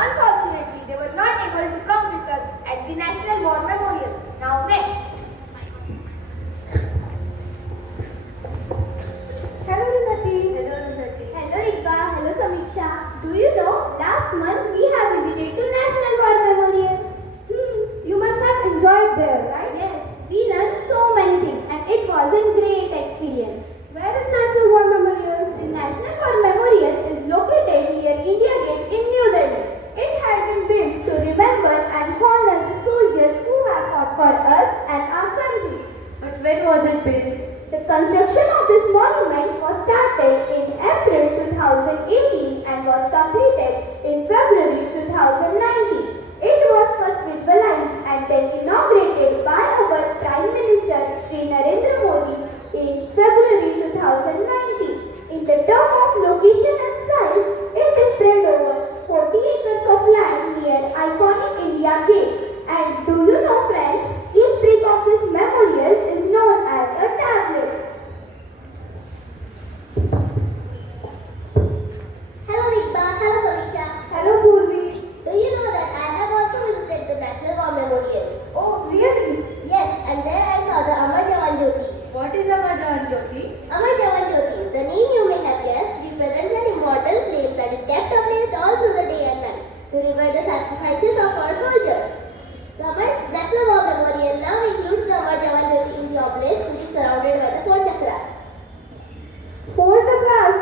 unfortunately, they were not able to come with us at the National War Memorial. Now next. Hello Rinati. Hello, Nusati. Hello Rika. Hello Samiksha. Do you know, last month we have visited to National War Memorial. You must have enjoyed there, right? Yes, we learned so many things and it was a great experience. Where is National War Memorial? The National War Memorial is located near India Gate in New Delhi. It had been built to remember and honor the soldiers who have fought for us and our country. But when was it built? The construction of this monument was started in April 2018 and was completed in February 2019. It was first visualized and then inaugurated by our Prime Minister Shri Narendra Modi in February 2019. In the term of location and size, it is spread over 40 acres of land near iconic India Gate. And do you know, friends, each brick of this memorial is known as a tablet. Hello Rikba, hello Samiksha. Hello, Purvi. Do you know that I have also visited the National War Memorial? Oh, really? Yes, and there I saw the Amar Jawan Jyoti. What is Amar Jawan Jyoti? Amar Jawan Jyoti, the name you may have guessed, represents an immortal flame that is kept ablaze all through the day and night to revere the sacrifices of our soldiers. The National War Memorial now includes the Amar Jawan Jyoti in the obelisk, which is surrounded by the four chakras. Four chakras?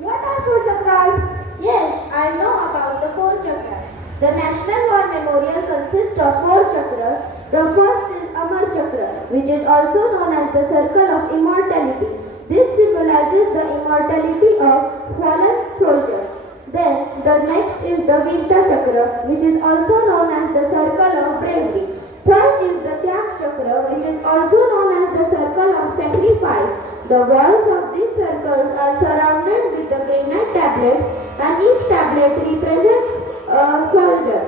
What are four chakras? Yes, I know about the four chakras. The National War Memorial consists of four chakras. The first is Amar Chakra, which is also known as the Circle of Immortality. This symbolizes the immortality of fallen soldiers. Then, the next is the Virta Chakra, which is also known as the Circle of Bravery. Third is the Tyag Chakra, which is also known as the Circle of Sacrifice. The walls of these circles are surrounded with the granite tablets, and each tablet represents a soldier.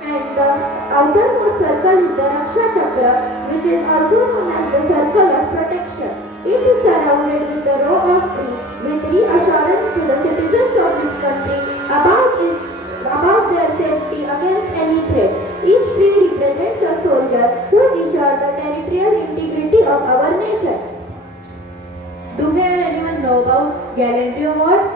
And the outermost circle is the Raksha Chakra, which is also known as the Circle of Protection. It is surrounded with a row of trees with reassurance to the citizens of this country about their safety against any threat. Each tree represents a soldier who ensures the territorial integrity of our nation. Do anyone know about Gallantry Awards?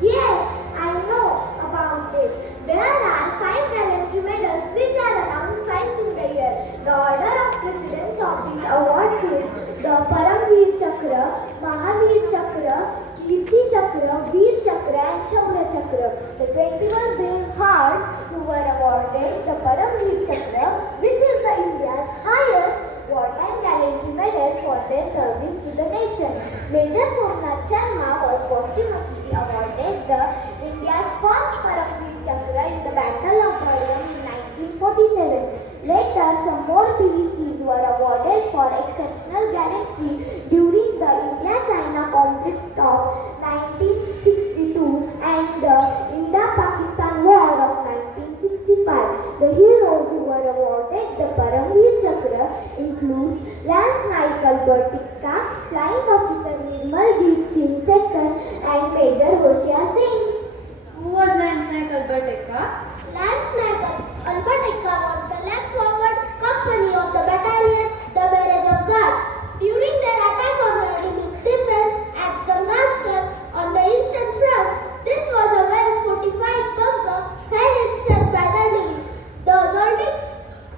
Yes, I know about it. There are 5 gallantry medals which are announced twice in the year. The order of precedence of these awards is the Paramveer Chakra, Mahavir Chakra, Kirti Chakra, Veer Chakra and Shaurya Chakra. The 21 brave hearts who were awarded the Paramveer Chakra, which is the India's highest wartime gallantry medal for their service to the nation. Major Somnath Sharma was posthumously awarded the India's first Paramveer Chakra in the Battle of Bagram in 1947. Later, some more PVCs were awarded for exceptional gallantry during the India-China conflict of 1962 and the Indo-Pakistan War of 1965. The heroes who were awarded the Paramveer Chakra include Lance Naik Albert Tikka, Flying Officer Nirmaljeet Singh II and Major Hoshiar Singh. Who was Lance Naik Albert Ekka? Lance Naik Albert Ekka was the left forward company of the battalion, the Barrage of Guards. During their attack on the enemy's defense at Gangaskar on the eastern front, this was a well-fortified bunker held in strength by the enemy. The assaulting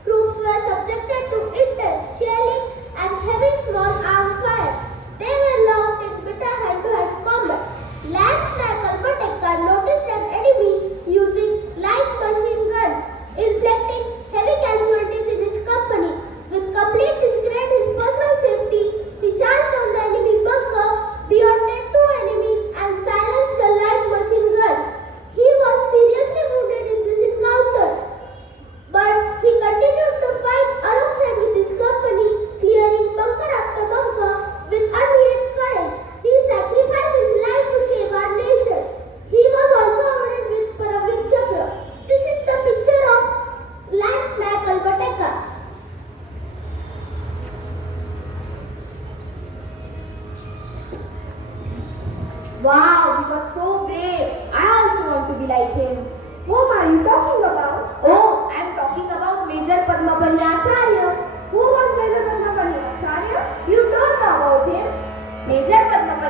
troops were subjected to intense shelling and heavy small arms fire. They were locked in bitter hand-to-hand combat. Lance Naik Albert Ekka noticed an enemy using light machine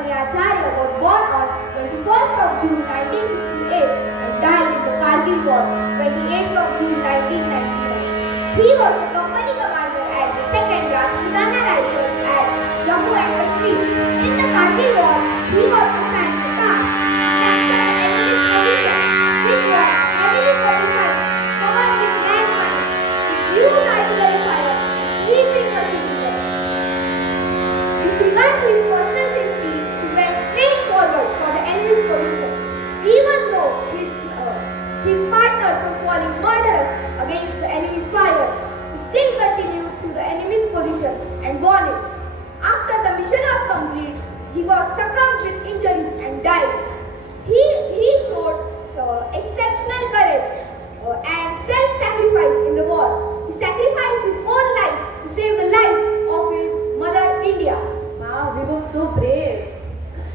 Subramania Acharya was born on 21st of June 1968 and died in the Kargil War 28th of June 1999. He was the company commander at the 2nd Rajputana Rifles at Jammu and Kashmir. In the Kargil War, he was assigned the task to capture the enemy's position, which was heavily fortified, covered with landmines, with huge artillery fire, sweeping machine guns. Disregard to his personal safety, he went straight forward for the enemy's position. Even though his partners were falling murderous against the enemy fire, he still continued to the enemy's position and won it. After the mission was complete, he was succumbed with injuries and died. He showed exceptional courage and self-sacrifice in the war. He sacrificed his own life to save the life of his mother India. Wow, he was so brave.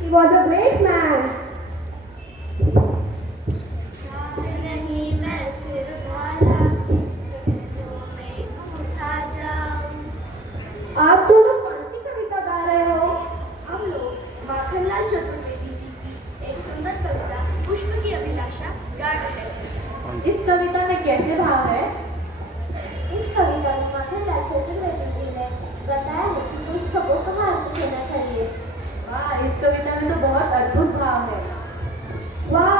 He was a great man. आप दोनों कौन सी कविता गा रहे हो? हम लोग माखनलाल चतुर्वेदी जी की एक सुंदर कविता पुष्प की अभिलाषा गा रहे हैं। इस कविता में कैसे भाव है? इस कविता में माखनलाल चतुर्वेदी जी ने बताया है कि पुष्प को कहाँ अर्पित होना चाहिए। वाह, इस कविता में तो बहुत अद्भुत भाव है। वाह,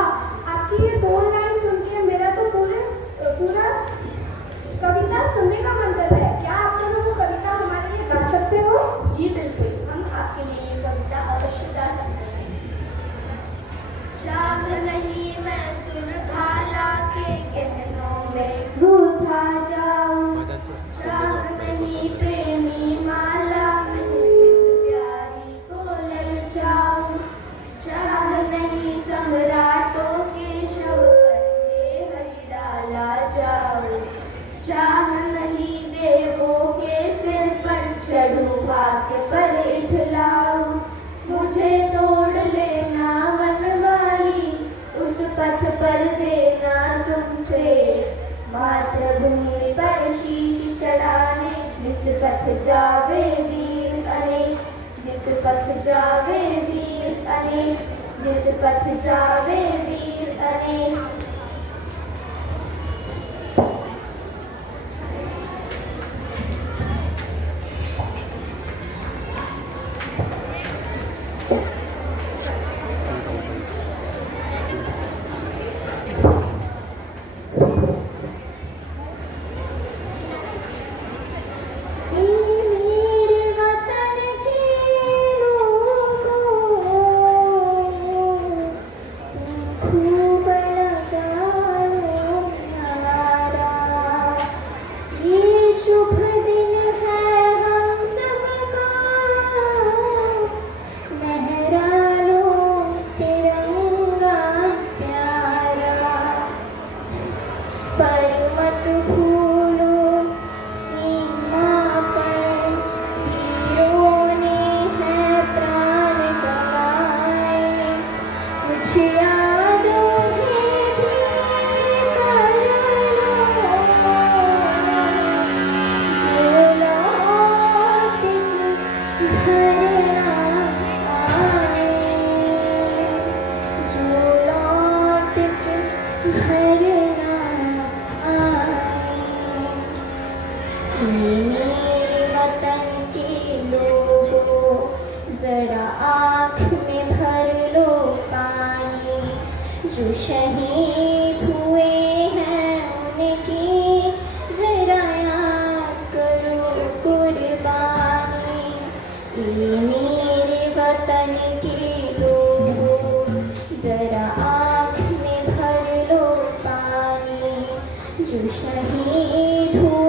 आपकी ये दो लाइन सुन के मेरा तो पूरा कविता सुनने का मन कर रहा है। क्या आप दोनों वो कविता हमारे लिए गा सकते हो? जी बिल्कुल, हम आपके लिए ये कविता अवश्य गा सकते हैं। चाह नहीं मैं सुरभाला के गहनों में गूंथा जाऊं, चाह नहीं प्रेमी माला में प्यारी को ललचाऊं, चाह नहीं सम्राटों के शव पर हरि डाला जाऊं, चाह नहीं देवों के सिर पर चढ़ूं भाग्य पर इठलाऊं, मुझे तोड़ लेना वनवाली उस पथ पर देना तुमसे, मातृभूमि पर शीश चढ़ाने जिस पथ जावे वीर अनेक, जिस पथ जावे वीर अनेक, जिस पथ जावे वीर अनेक। जरा आँख में भर लो पानी, जो शहीद हुए हैं उनकी जरा याद करो कुर्बानी। ये मेरे वतन के लोगों जरा आँख में भर लो पानी, जो शहीद हुए